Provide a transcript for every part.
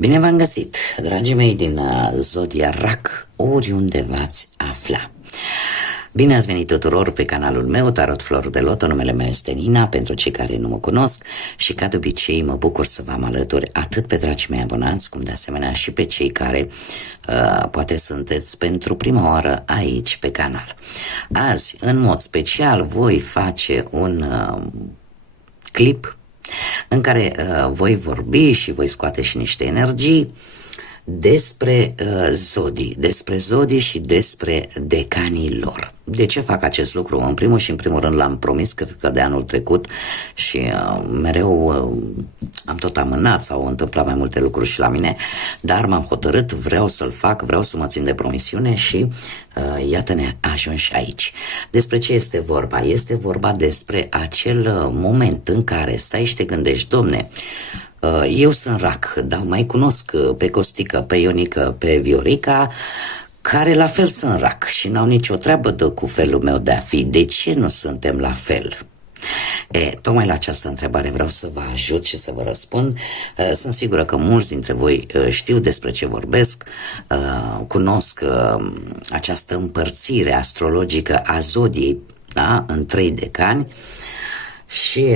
Bine v-am găsit, dragii mei din Zodia RAC, oriunde v-ați afla. Bine ați venit tuturor pe canalul meu, Tarot Flor de Loto, numele meu este Nina, pentru cei care nu mă cunosc și ca de obicei mă bucur să vă am alături atât pe dragii mei abonați, cum de asemenea și pe cei care poate sunteți pentru prima oară aici pe canal. Azi, în mod special, voi face un clip în care voi vorbi și voi scoate și niște energii despre zodii și despre decanii lor. De ce fac acest lucru? În primul și în primul rând l-am promis, cred că de anul trecut și mereu am tot amânat, s-au întâmplat mai multe lucruri și la mine, dar m-am hotărât, vreau să-l fac, vreau să mă țin de promisiune și iată-ne ajunși aici. Despre ce este vorba? Este vorba despre acel moment în care stai și te gândești, domne, eu sunt RAC, dar mai cunosc pe Costică, pe Ionică, pe Viorica, care la fel sunt RAC și n-au nicio treabă cu felul meu de a fi. De ce nu suntem la fel? Tocmai la această întrebare vreau să vă ajut și să vă răspund. Sunt sigură că mulți dintre voi știu despre ce vorbesc, cunosc această împărțire astrologică a zodiei, da, în 3 decani. Și,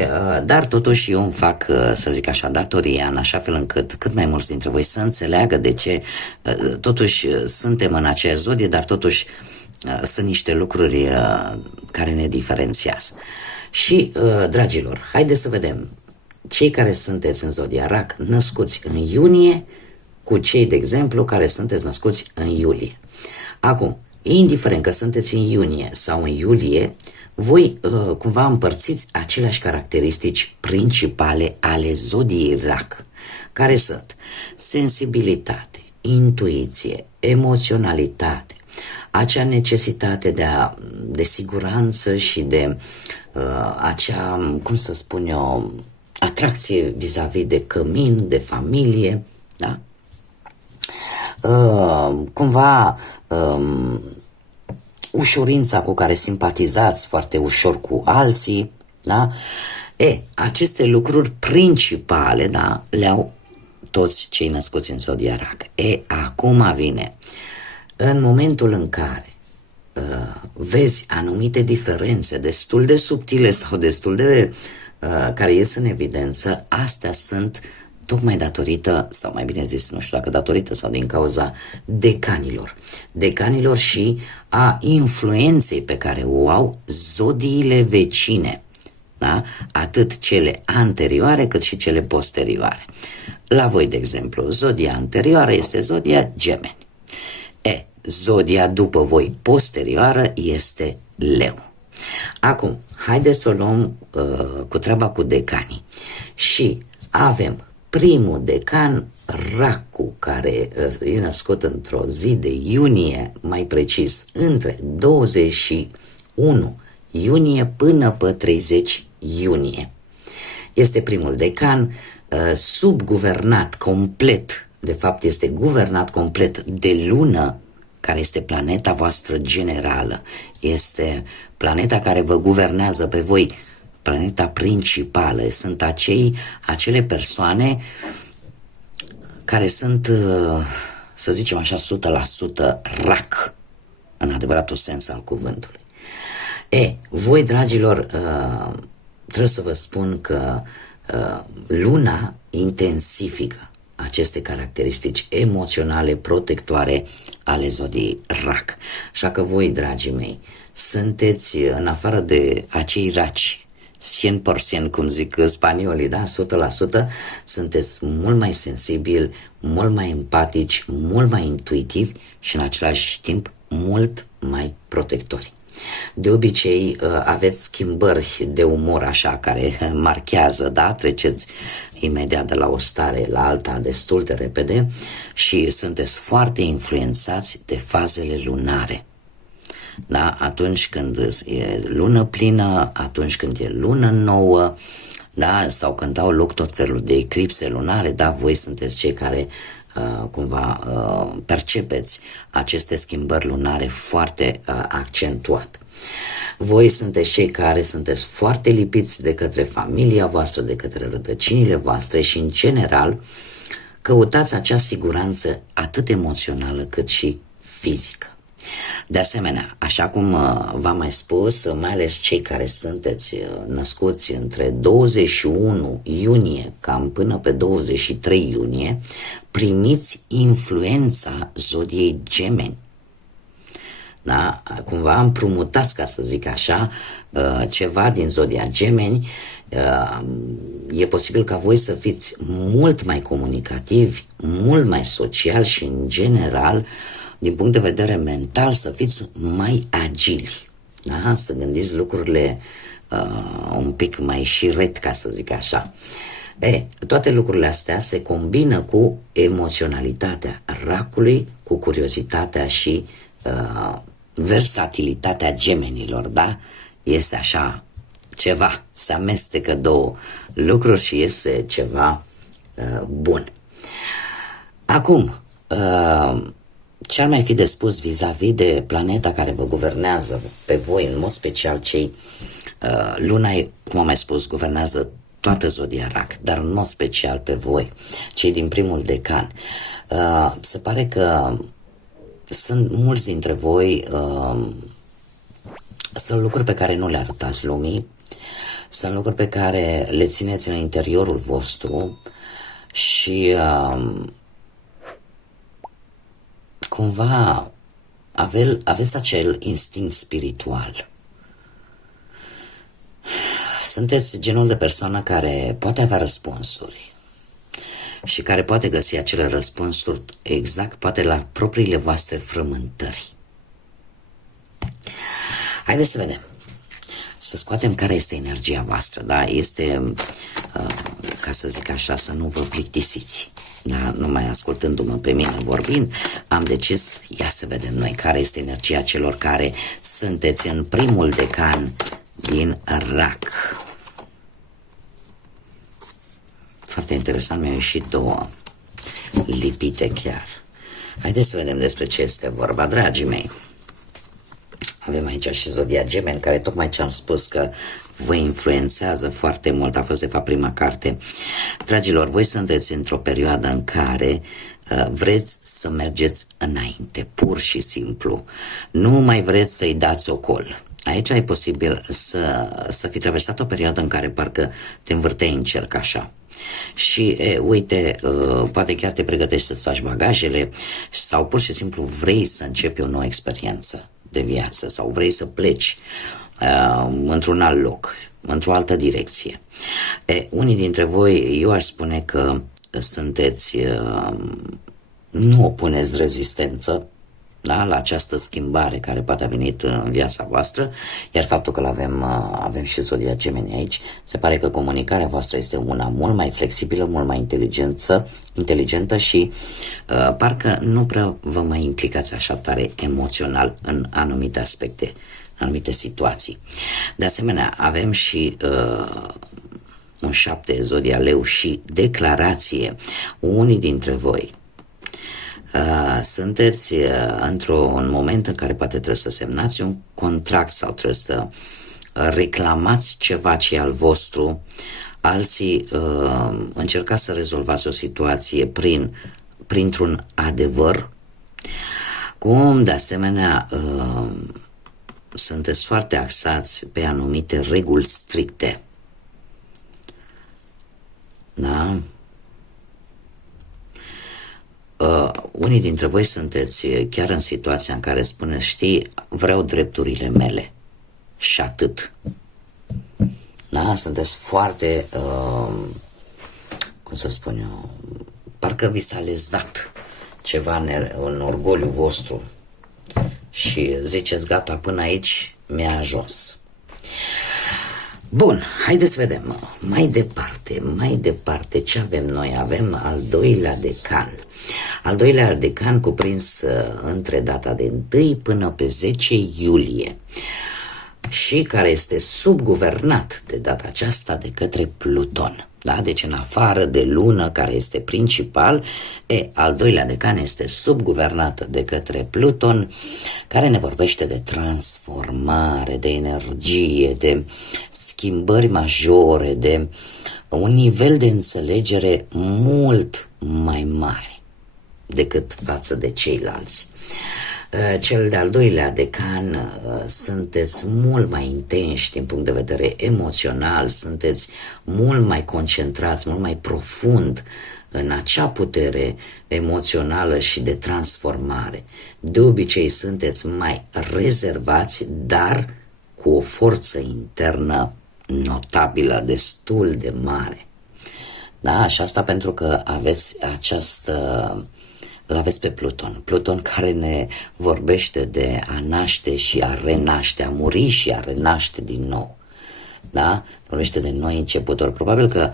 dar totuși eu îmi fac, să zic așa, datoria în așa fel încât cât mai mulți dintre voi să înțeleagă de ce totuși suntem în aceeași zodie, dar totuși sunt niște lucruri care ne diferențiază. Și, dragilor, haideți să vedem cei care sunteți în zodia RAC născuți în iunie cu cei, de exemplu, care sunteți născuți în iulie. Acum, indiferent că sunteți în iunie sau în iulie, voi cumva împărțiți aceleași caracteristici principale ale zodiei RAC, care sunt sensibilitate, intuiție, emoționalitate, acea necesitate de siguranță și de acea, cum să spun eu, atracție vis-a-vis de cămin, de familie, da? Cumva ușurința cu care simpatizați foarte ușor cu alții, da? Aceste lucruri principale, da, le-au toți cei născuți în zodia RAC. Acum vine, în momentul în care vezi anumite diferențe destul de subtile sau destul de care ies în evidență, astea sunt tocmai datorită, sau mai bine zis, nu știu dacă datorită sau din cauza decanilor și a influenței pe care o au zodiile vecine, da? Atât cele anterioare cât și cele posterioare. La voi, de exemplu, zodia anterioară este zodia Gemeni. Zodia după voi posterioară este Leu. Acum, haideți să o luăm cu treaba cu decanii. Și avem primul decan, RAC-ul, care e născut într-o zi de iunie, mai precis, între 21 iunie până pe 30 iunie. Este primul decan, subguvernat complet, de fapt este guvernat complet de lună, care este planeta voastră generală. Este planeta care vă guvernează pe voi, planeta principală. Sunt acele persoane care sunt, să zicem așa, 100% RAC, în adevăratul sens al cuvântului. Voi, dragilor, trebuie să vă spun că luna intensifică aceste caracteristici emoționale protectoare ale zodiei RAC. Așa că voi, dragii mei, sunteți, în afară de acei raci, 100%, cum zic spaniolii, da? 100%, sunteți mult mai sensibili, mult mai empatici, mult mai intuitivi și în același timp mult mai protectori. De obicei aveți schimbări de umor așa care marchează, da? Treceți imediat de la o stare la alta destul de repede și sunteți foarte influențați de fazele lunare. Da? Atunci când e lună plină, atunci când e lună nouă, da? Sau când au loc tot felul de eclipse lunare, da? Voi sunteți cei care cumva percepeți aceste schimbări lunare foarte accentuat. Voi sunteți cei care sunteți foarte lipiți de către familia voastră, de către rădăcinile voastre și în general Căutați acea siguranță atât emoțională cât și fizică. De asemenea, așa cum v-am mai spus, mai ales cei care sunteți născuți între 21 iunie cam până pe 23 iunie, primiți influența zodiei Gemeni. Da? Cumva împrumutați, ca să zic așa, ceva din zodia Gemeni. E posibil ca voi să fiți mult mai comunicativi, mult mai sociali și, în general, din punct de vedere mental, să fiți mai agili. Da? Să gândiți lucrurile un pic mai șiret, ca să zic așa. Toate lucrurile astea se combină cu emoționalitatea racului, cu curiozitatea și versatilitatea gemenilor, da? Iese așa ceva, se amestecă două lucruri și iese ceva bun. Acum, ce ar mai fi de spus vis-a-vis de planeta care vă guvernează pe voi, în mod special cei, luna, cum am mai spus, guvernează toată zodia Rac, dar în mod special pe voi, cei din primul decan. Se pare că sunt mulți dintre voi, sunt lucruri pe care nu le arătați lumii, sunt lucruri pe care le țineți în interiorul vostru și cumva aveți acel instinct spiritual. Sunteți genul de persoană care poate avea răspunsuri și care poate găsi acele răspunsuri exact, poate la propriile voastre frământări. Haideți să vedem, să scoatem care este energia voastră, da? Este, ca să zic așa, să nu vă plictisiți. Da? Numai ascultându-mă pe mine vorbind, am decis, ia să vedem noi care este energia celor care sunteți în primul decan din Rac. Foarte interesant, mi-au ieșit două lipite chiar. Haideți să vedem despre ce este vorba, dragii mei. Avem aici și zodia Gemeni, care tocmai ce am spus că vă influențează foarte mult, a fost de fapt prima carte. Dragilor, voi sunteți într-o perioadă în care vreți să mergeți înainte, pur și simplu. Nu mai vreți să-i dați ocol. Aici e posibil să fi traversat o perioadă în care parcă te învârteai în cerc așa. Și uite, poate chiar te pregătești să-ți faci bagajele sau pur și simplu vrei să începi o nouă experiență de viață sau vrei să pleci într-un alt loc, într-o altă direcție. Unii dintre voi, eu aș spune că sunteți, nu opuneți rezistență, da, la această schimbare care poate a venit în viața voastră, iar faptul că avem și zodia Gemeni aici, se pare că comunicarea voastră este una mult mai flexibilă, mult mai inteligentă și parcă nu prea vă mai implicați așa tare emoțional în anumite aspecte, în anumite situații. De asemenea, avem și un 7, zodia Leu și declarație. Unii dintre voi sunteți într-un moment în care poate trebuie să semnați un contract sau trebuie să reclamați ceva ce e al vostru, alții încercați să rezolvați o situație printr-un adevăr, cum de asemenea sunteți foarte axați pe anumite reguli stricte. Da? Unii dintre voi sunteți chiar în situația în care spuneți, știi, vreau drepturile mele și atât. Da? Sunteți foarte, cum să spun eu, parcă vi s-a lezat ceva în orgoliu vostru și ziceți, gata, până aici mi-a ajuns. Bun, haideți să vedem mai departe ce avem noi. Avem al doilea decan. Al doilea decan cuprins între data de 1 până pe 10 iulie și care este subguvernat de data aceasta de către Pluton. Da? Deci în afară de lună, care este principal, al doilea decan este subguvernat de către Pluton, care ne vorbește de transformare, de energie, de schimbări majore, de un nivel de înțelegere mult mai mare decât față de ceilalți. Cel de-al doilea decan, sunteți mult mai intenși din punct de vedere emoțional, sunteți mult mai concentrați, mult mai profund în acea putere emoțională și de transformare. De obicei sunteți mai rezervați, dar cu o forță internă notabilă, destul de mare. Da, și asta pentru că aveți îl aveți pe Pluton. Pluton care ne vorbește de a naște și a renaște, a muri și a renaște din nou. Da? Vorbește de noi începuturi. Probabil că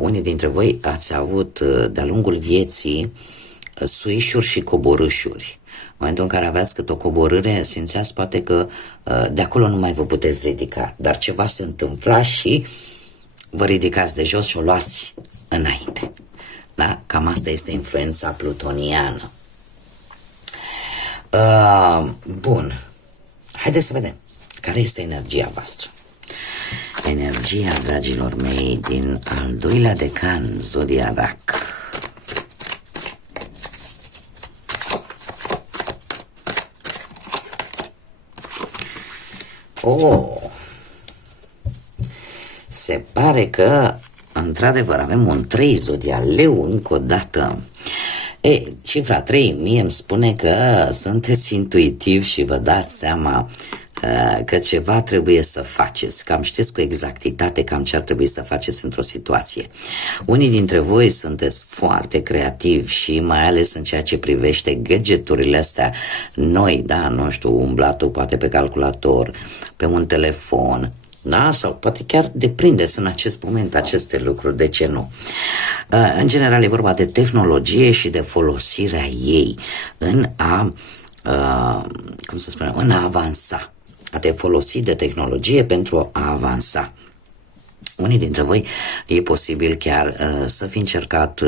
unii dintre voi ați avut de-a lungul vieții suișuri și coborâșuri. În momentul în care aveați cât o coborâre, simțeați poate că de acolo nu mai vă puteți ridica. Dar ceva se întâmpla și vă ridicați de jos și o luați înainte. Da? Cam asta este influența plutoniană. Bun. Haideți să vedem care este energia voastră. Energia, dragilor mei, din al doilea decan, Zodia Rac. Se pare că într-adevăr avem un 3, Zodia Leu, încă o dată. Cifra 3 mie îmi spune că sunteți intuitiv și vă dați seama că ceva trebuie să faceți. Cam știți cu exactitate cam ce ar trebui să faceți într-o situație. Unii dintre voi sunteți foarte creativi și mai ales în ceea ce privește gadgeturile astea noi, da, nu știu, umblatul poate pe calculator, pe un telefon, da? Sau poate chiar deprindeți în acest moment aceste lucruri, de ce nu? În general e vorba de tehnologie și de folosirea ei în a, în a avansa, a te folosi de tehnologie pentru a avansa. Unii dintre voi e posibil chiar să fi încercat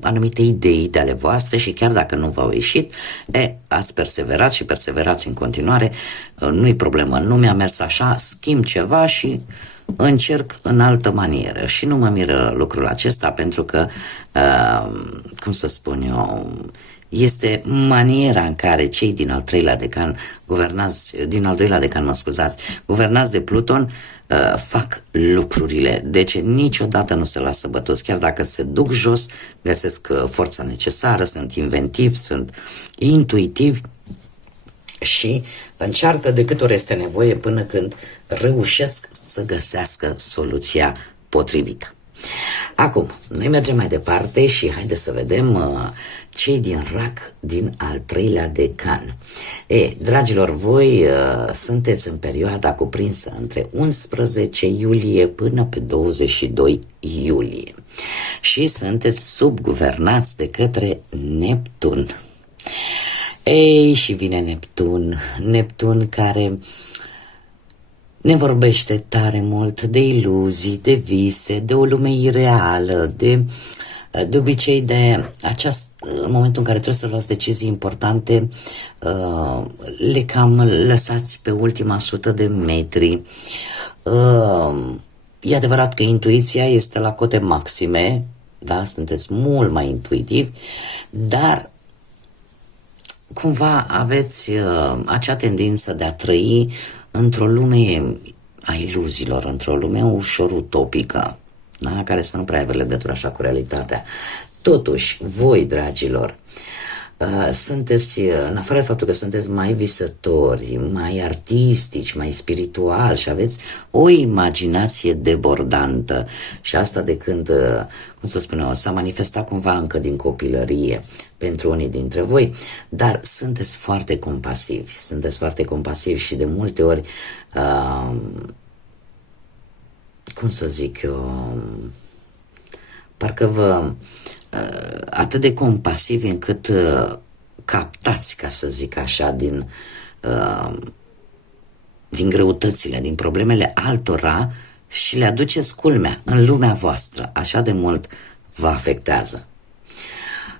anumite idei de ale voastre și chiar dacă nu v-au ieșit, ați perseverat și perseverați în continuare, nu-i problemă, nu mi-a mers așa, schimb ceva și încerc în altă manieră. Și nu mă miră lucrul acesta pentru că, este maniera în care cei din al treilea decan guvernați de Pluton, fac lucrurile. Deci niciodată nu se lasă bătuți, chiar dacă se duc jos, găsesc forța necesară, sunt inventivi, sunt intuitivi și încearcă de câte ori este nevoie până când reușesc să găsească soluția potrivită. Acum, noi mergem mai departe și haideți să vedem cei din Rac din al treilea decan. Dragilor, voi sunteți în perioada cuprinsă între 11 iulie până pe 22 iulie și sunteți subguvernați de către Neptun. Și vine Neptun care ne vorbește tare mult de iluzii, de vise, de o lume ireală, de obicei în momentul în care trebuie să luați decizii importante, le cam lăsați pe ultima 100 de metri. E adevărat că intuiția este la cote maxime, da? Sunteți mult mai intuitivi, dar cumva aveți acea tendință de a trăi într-o lume a iluziilor, într-o lume ușor utopică, da? Care să nu prea aibă legătură așa cu realitatea. Totuși, voi, dragilor, sunteți, în afară de faptul că sunteți mai visători, mai artistici, mai spirituali și aveți o imaginație debordantă și asta de când, s-a manifestat cumva încă din copilărie pentru unii dintre voi, dar sunteți foarte compasivi, și de multe ori, parcă vă atât de compasivi încât captați, ca să zic așa, din greutățile, din problemele altora și le aduceți culmea în lumea voastră, așa de mult vă afectează.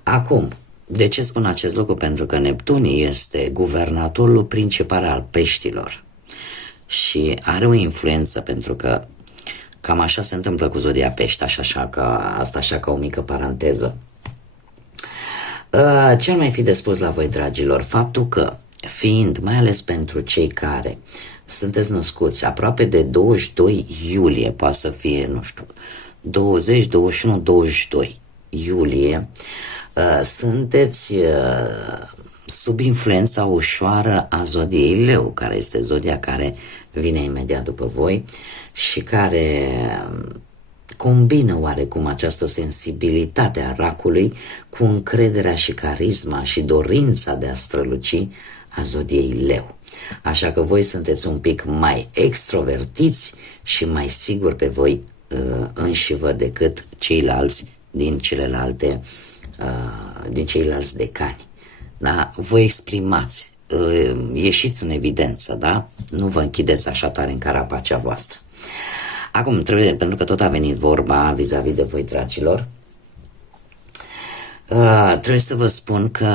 Acum, de ce spun acest lucru? Pentru că Neptun este guvernatorul principal al peștilor și are o influență, pentru că cam așa se întâmplă cu zodia pești, așa ca o mică paranteză. Ce ar mai fi de spus la voi, dragilor? Faptul că, fiind, mai ales pentru cei care sunteți născuți aproape de 22 iulie, poate să fie, nu știu, 20, 21, 22 iulie, sunteți sub influența ușoară a zodiei Leu, care este zodia care vine imediat după voi și care combină oarecum această sensibilitate a racului cu încrederea și carisma și dorința de a străluci a zodiei Leu. Așa că voi sunteți un pic mai extrovertiți și mai siguri pe voi înșivă decât ceilalți din ceilalți decani. Da? Voi exprimați, ieșiți în evidență, da? Nu vă închideți așa tare în carapacea voastră. Acum, pentru că tot a venit vorba vis-a-vis de voi, dragilor, trebuie să vă spun că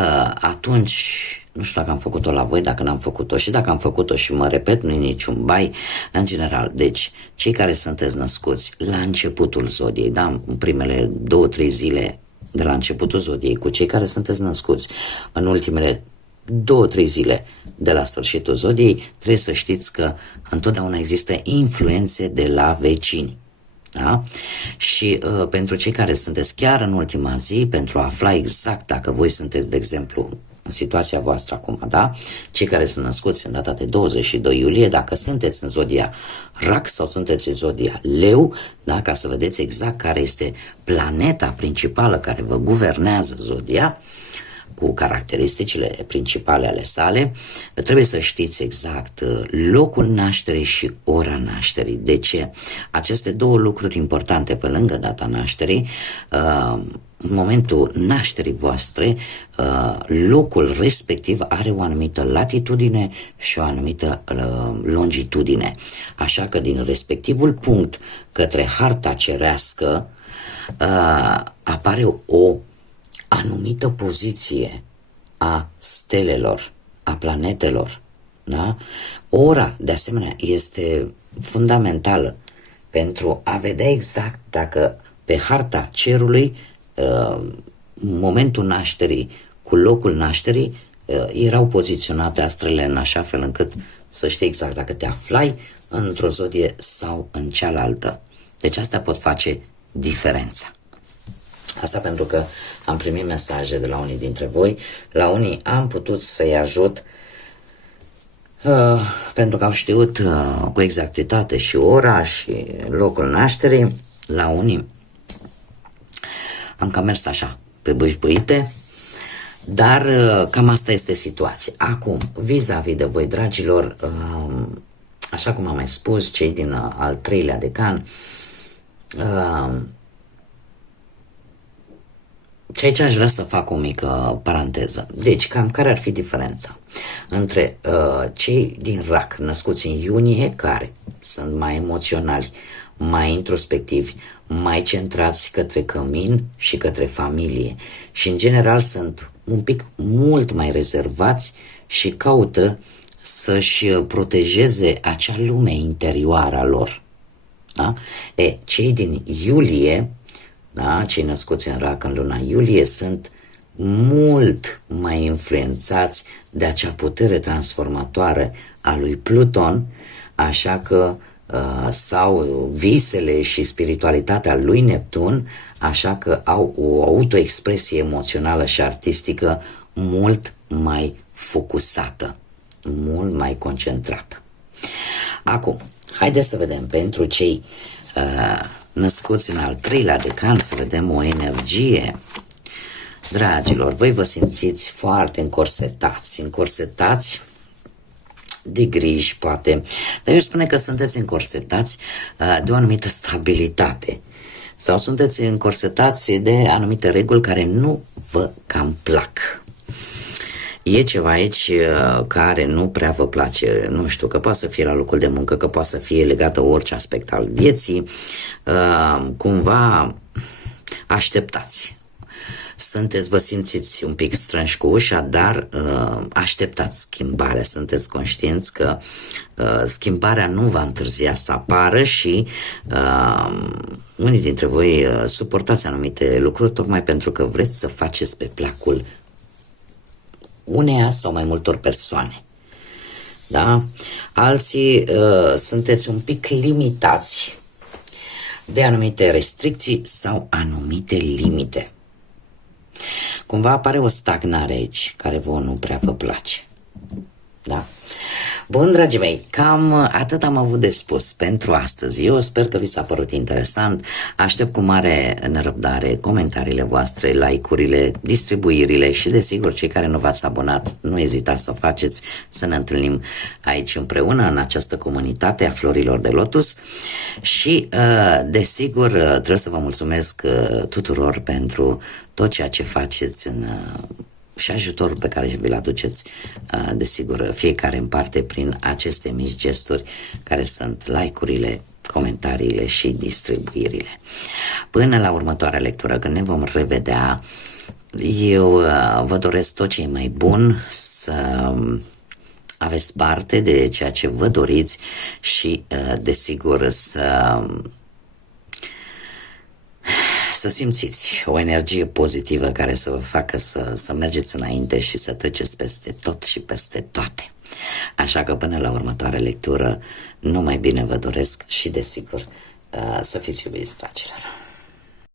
atunci, nu știu dacă am făcut-o la voi, dacă n-am făcut-o și dacă am făcut-o și mă repet, nu e niciun bai, în general. Deci, cei care sunteți născuți la începutul zodiei, da, în primele 2-3 zile de la începutul zodiei, cu cei care sunteți născuți în ultimele 2-3 zile de la sfârșitul zodiei, trebuie să știți că întotdeauna există influențe de la vecini. Da? Și pentru cei care sunteți chiar în ultima zi, pentru a afla exact dacă voi sunteți, de exemplu, în situația voastră acum, da? Cei care sunt născuți în data de 22 iulie, dacă sunteți în zodia Rac sau sunteți în zodia Leu, da? Ca să vedeți exact care este planeta principală care vă guvernează zodia, cu caracteristicile principale ale sale, trebuie să știți exact locul nașterii și ora nașterii. Deci, aceste două lucruri importante pe lângă data nașterii, în momentul nașterii voastre, locul respectiv are o anumită latitudine și o anumită longitudine. Așa că din respectivul punct către harta cerească apare o anumită poziție a stelelor, a planetelor. Da? Ora, de asemenea, este fundamentală pentru a vedea exact dacă pe harta cerului momentul nașterii cu locul nașterii erau poziționate astrele în așa fel încât să știi exact dacă te aflai într-o zodie sau în cealaltă. Deci astea pot face diferența. Asta pentru că am primit mesaje de la unii dintre voi, la unii am putut să-i ajut pentru că au știut cu exactitate și ora și locul nașterii, la unii am cam mers așa, pe bâșbâite, dar cam asta este situația. Acum, vis-a-vis de voi, dragilor, așa cum am mai spus, cei din al treilea decan, și aici aș vrea să fac o mică paranteză. Deci, cam care ar fi diferența între cei din Rac, născuți în iunie, care sunt mai emoționali, mai introspectivi, mai centrați către cămin și către familie și, în general, sunt un pic mult mai rezervați și caută să-și protejeze acea lume interioară a lor. Da? Cei din iulie, da, cei născuți în Rac în luna iulie, sunt mult mai influențați de acea putere transformatoare a lui Pluton, așa că sau visele și spiritualitatea lui Neptun, așa că au o autoexpresie emoțională și artistică mult mai focusată, mult mai concentrată. Acum, haideți să vedem pentru cei născuți în al treilea decan, să vedem o energie. Dragilor, voi vă simțiți foarte încorsetați de griji, poate, dar eu spune că sunteți încorsetați de o anumită stabilitate sau sunteți încorsetați de anumite reguli care nu vă cam plac. E ceva aici care nu prea vă place, nu știu, că poate să fie la locul de muncă, că poate să fie legată orice aspect al vieții, cumva așteptați. Vă simțiți un pic strânși cu ușa, dar așteptați schimbarea, sunteți conștienți că schimbarea nu va întârzia să apară și unii dintre voi suportați anumite lucruri tocmai pentru că vreți să faceți pe placul uneia sau mai multor persoane. Da? Alții sunteți un pic limitați de anumite restricții sau anumite limite. Cumva apare o stagnare aici, care vouă nu prea vă place. Da? Bun, dragii mei, cam atât am avut de spus pentru astăzi. Eu sper că vi s-a părut interesant. Aștept cu mare nerăbdare comentariile voastre, like-urile, distribuirile și, desigur, cei care nu v-ați abonat, nu ezitați să o faceți, să ne întâlnim aici împreună în această comunitate a florilor de lotus și, desigur, trebuie să vă mulțumesc tuturor pentru tot ceea ce faceți și ajutorul pe care vi-l aduceți, desigur, fiecare în parte prin aceste mici gesturi care sunt like-urile, comentariile și distribuirile. Până la următoarea lectură, când ne vom revedea, eu vă doresc tot ce e mai bun, să aveți parte de ceea ce vă doriți și, desigur, să simțiți o energie pozitivă care să vă facă să mergeți înainte și să treceți peste tot și peste toate. Așa că până la următoarea lectură, numai bine vă doresc și, desigur, să fiți iubiți, dragilor.